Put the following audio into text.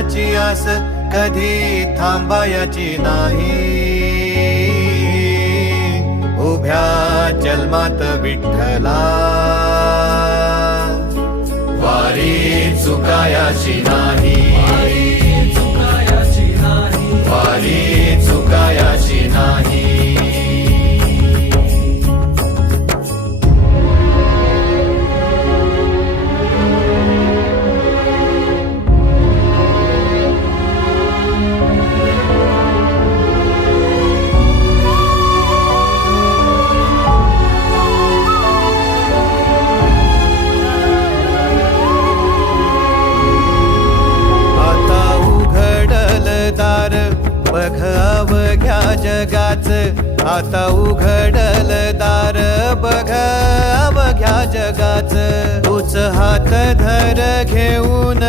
देवाची आस कधी थांबायची नाही. उभ्या जन्मात विठ्ठला वारी चुकायाची नाही. वारी चुकायाची नाही. बघ अवघ्या जगाच, आता उघडल दार बघ अवघ्या जगाच. तूच हात धर घेऊन